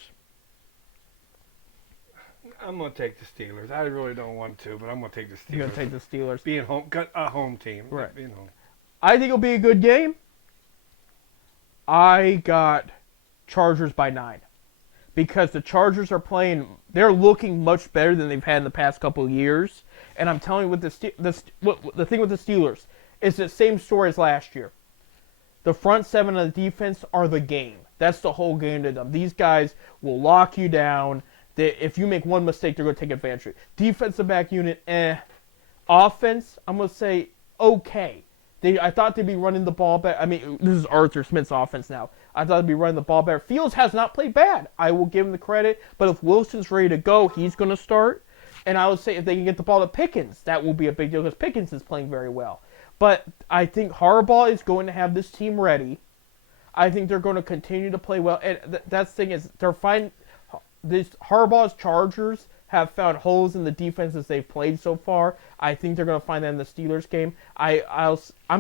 I'm going to take the Steelers. I really don't want to, but I'm going to take the Steelers. You're going to take the Steelers. Being home, got a home team. Right. Being home. I think it'll be a good game. I got Chargers by 9. Because the Chargers are playing, they're looking much better than they've had in the past couple of years. And I'm telling you, with the thing with the Steelers is the same story as last year. The front seven of the defense are the game. That's the whole game to them. These guys will lock you down. If you make one mistake, they're going to take advantage of it. Defensive back unit, Offense, I'm going to say okay. I thought they'd be running the ball better. I mean, this is Arthur Smith's offense now. I thought they'd be running the ball better. Fields has not played bad. I will give him the credit. But if Wilson's ready to go, he's going to start. And I would say if they can get the ball to Pickens, that will be a big deal because Pickens is playing very well. But I think Harbaugh is going to have this team ready. I think they're going to continue to play well. And that's the thing is, Harbaugh's Chargers have found holes in the defenses they've played so far. I think they're going to find that in the Steelers game. I'm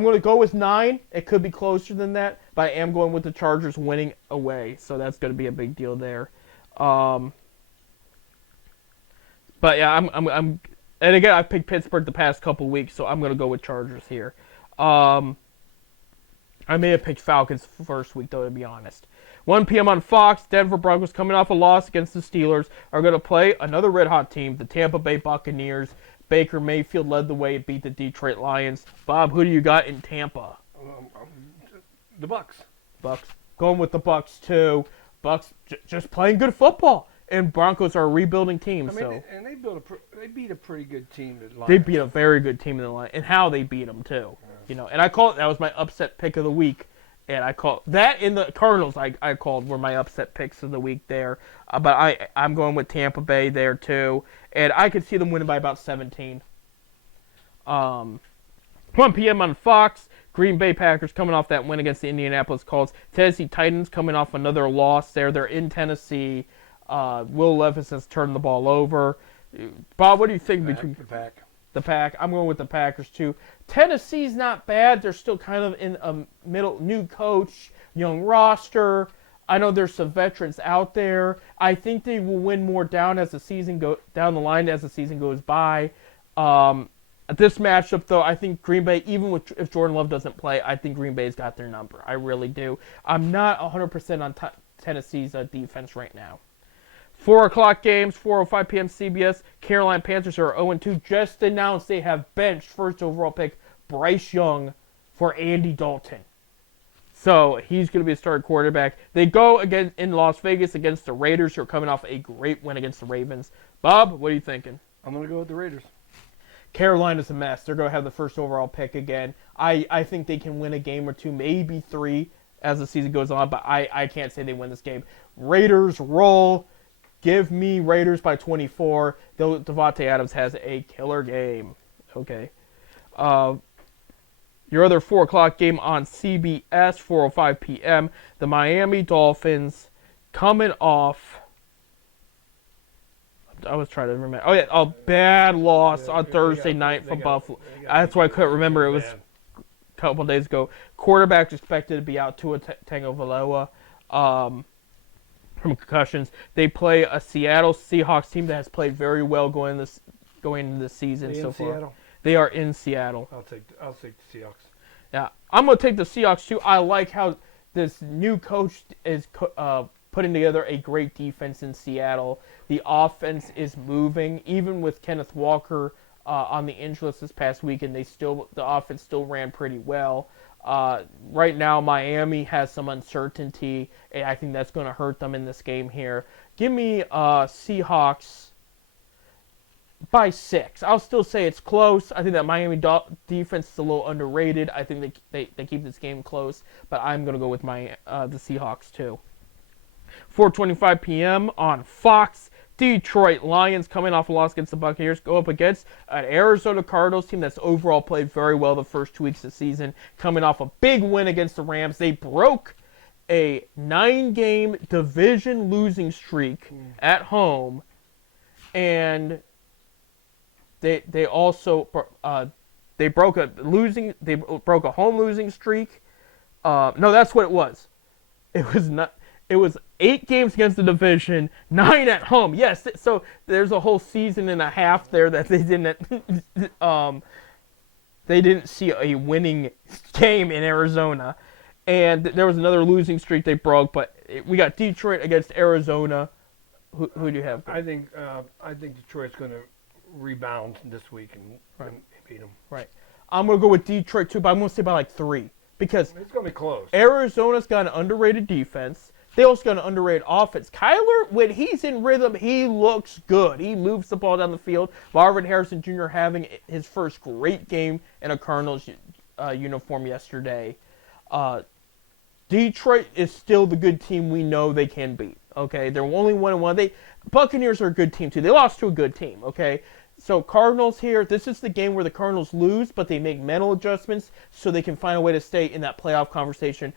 going to go with 9. It could be closer than that, but I am going with the Chargers winning away. So that's going to be a big deal there. But yeah, I'm and again, I picked Pittsburgh the past couple weeks, so I'm going to go with Chargers here. I may have picked Falcons first week, though, to be honest. 1 p.m. on Fox, Denver Broncos, coming off a loss against the Steelers, are going to play another red-hot team, the Tampa Bay Buccaneers. Baker Mayfield led the way and beat the Detroit Lions. Bob, who do you got in Tampa? The Bucks. Bucks. Going with the Bucks, too. Bucks just playing good football. And Broncos are a rebuilding team. They beat a pretty good team. They beat a very good team in the Lions. And how they beat them, too. Yeah. And I call it, that was my upset pick of the week. And I call that in the Cardinals. I called were my upset picks of the week there, but I'm going with Tampa Bay there too, and I could see them winning by about 17. 1 p.m. on Fox, Green Bay Packers coming off that win against the Indianapolis Colts. Tennessee Titans coming off another loss there. They're in Tennessee. Will Levis has turned the ball over. Bob, what do you think between the Pack? I'm going with the Packers too. Tennessee's not bad. They're still kind of in a new coach, young roster. I know there's some veterans out there. I think they will win more down the line as the season goes by. This matchup, though, I think Green Bay, even if Jordan Love doesn't play, I think Green Bay's got their number. I really do. I'm not 100% on Tennessee's defense right now. 4 o'clock games, 4:05 p.m. CBS. Carolina Panthers are 0-2. Just announced they have benched first overall pick Bryce Young for Andy Dalton. So he's going to be a starting quarterback. They go again in Las Vegas against the Raiders, who are coming off a great win against the Ravens. Bob, what are you thinking? I'm going to go with the Raiders. Carolina's a mess. They're going to have the first overall pick again. I think they can win a game or two, maybe 3 as the season goes on, but I can't say they win this game. Raiders roll. Give me Raiders by 24. Though Devontae Adams has a killer game. Okay. Your other 4 o'clock game on CBS, 4:05 p.m. The Miami Dolphins coming off. I was trying to remember. Oh, yeah, a bad loss on Thursday night from Buffalo. That's why I couldn't remember. It was a couple of days ago. Quarterback's expected to be out. Tua Tagovailoa from concussions. They play a Seattle Seahawks team that has played very well going into this season so far. Seattle? They are in Seattle. I'll take the Seahawks. Yeah, I'm going to take the Seahawks too. I like how this new coach is putting together a great defense in Seattle. The offense is moving. Even with Kenneth Walker on the injury list this past weekend, the offense still ran pretty well. Right now, Miami has some uncertainty, and I think that's going to hurt them in this game here. Give me Seahawks by 6. I'll still say it's close. I think that Miami defense is a little underrated. I think they keep this game close, but I'm going to go with the Seahawks too. 4:25 p.m. on Fox. Detroit Lions, coming off a loss against the Buccaneers, go up against an Arizona Cardinals team that's overall played very well the first 2 weeks of the season, coming off a big win against the Rams. They broke a 9-game division losing streak at home, and they also they broke a home losing streak. No, that's what it was. It was not. It was 8 games against the division, 9 at home. Yes, so there's a whole season and a half there that they didn't. They didn't see a winning game in Arizona, and there was another losing streak they broke. But we got Detroit against Arizona. Who do you have? I think Detroit's going to rebound this week and beat them. Right. I'm going to go with Detroit too, but I'm going to say by like 3 because It's going to be close. Arizona's got an underrated defense. They also got an underrated offense. Kyler, when he's in rhythm, he looks good. He moves the ball down the field. Marvin Harrison Jr. having his first great game in a Cardinals uniform yesterday. Detroit is still the good team we know they can beat. Okay, they're only 1-1. Buccaneers are a good team too. They lost to a good team. Okay, so Cardinals here. This is the game where the Cardinals lose, but they make mental adjustments so they can find a way to stay in that playoff conversation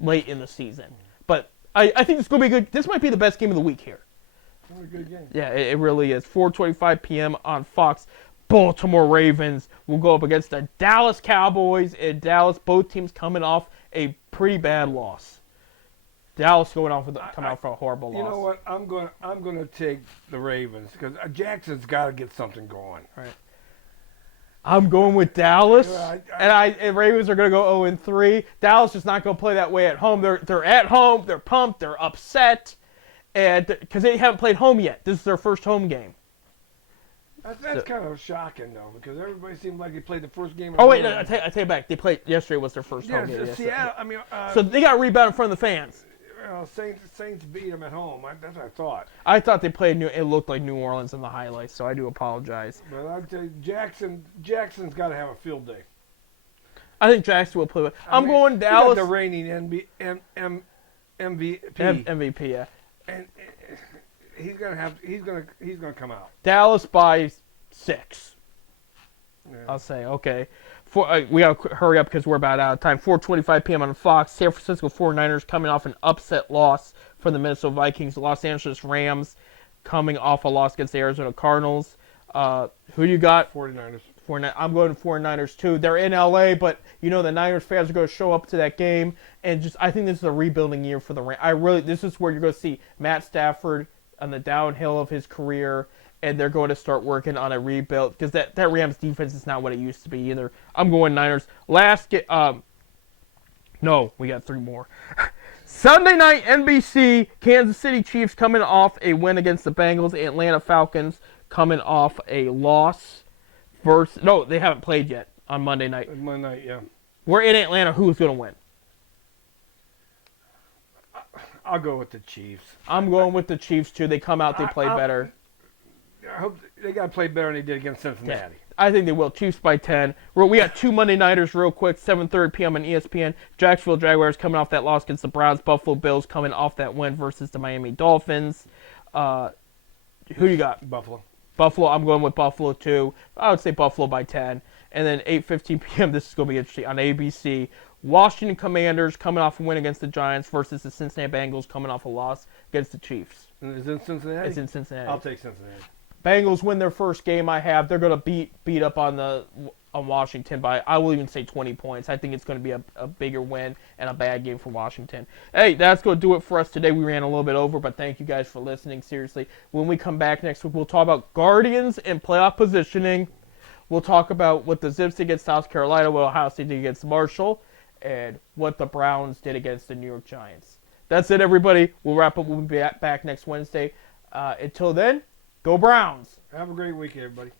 late in the season. But I think it's going to be good. This might be the best game of the week here. What a good game. Yeah, it really is. 4:25 p.m. on Fox. Baltimore Ravens will go up against the Dallas Cowboys in Dallas. Both teams coming off a pretty bad loss. Dallas coming out for a horrible loss. You know what? I'm going to take the Ravens because Jackson's got to get something going. Right. I'm going with Dallas, Yeah, and Ravens are going to go 0-3. Dallas is not going to play that way at home. They're at home. They're pumped. They're upset, and because they haven't played home yet. This is their first home game. That's kind of shocking though, because everybody seemed like they played the first game. Oh wait, no, I take it back. They played yesterday. Was their first home game. Seattle. I mean, so they got rebounded in front of the fans. Saints beat them at home. That's what I thought. I thought they played it looked like New Orleans in the highlights, so I do apologize. But I'd say Jackson's got to have a field day. I think Jackson will play well. I'm going Dallas. The reigning MVP. MVP, yeah. And he's gonna come out. Dallas by 6. Yeah. I'll say okay. We gotta hurry up because we're about out of time. 4:25 p.m. on Fox. San Francisco 49ers coming off an upset loss for the Minnesota Vikings. The Los Angeles Rams coming off a loss against the Arizona Cardinals. Who do you got? 49ers. I'm going to 49ers too. They're in LA, but you know the Niners fans are going to show up to that game, and I think this is a rebuilding year for the Rams. This is where you're going to see Matt Stafford on the downhill of his career, and they're going to start working on a rebuild because that Rams defense is not what it used to be either. I'm going Niners. No, we got 3 more. Sunday night NBC, Kansas City Chiefs coming off a win against the Bengals. Atlanta Falcons coming off a loss. No, they haven't played yet on Monday night. Monday night, yeah. We're in Atlanta. Who's going to win? I'll go with the Chiefs. I'm going with the Chiefs too. They come out, they play better. I hope they got to play better than they did against Cincinnati. I think they will. Chiefs by 10. We got 2 Monday Nighters real quick. 7:30 p.m. on ESPN. Jacksonville Jaguars coming off that loss against the Browns. Buffalo Bills coming off that win versus the Miami Dolphins. Who you got? Buffalo. Buffalo. I'm going with Buffalo too. I would say Buffalo by 10. And then 8:15 p.m. This is going to be interesting on ABC. Washington Commanders coming off a win against the Giants versus the Cincinnati Bengals coming off a loss against the Chiefs. Is it in Cincinnati? It's in Cincinnati. I'll take Cincinnati. Bengals win their first game. They're going to beat up on Washington by, I will even say 20 points. I think it's going to be a bigger win and a bad game for Washington. Hey, that's going to do it for us today. We ran a little bit over, but thank you guys for listening. Seriously, when we come back next week, we'll talk about Guardians and playoff positioning. We'll talk about what the Zips did against South Carolina, what Ohio State did against Marshall, and what the Browns did against the New York Giants. That's it, everybody. We'll wrap up. We'll be back next Wednesday. Until then, go Browns. Have a great week, everybody.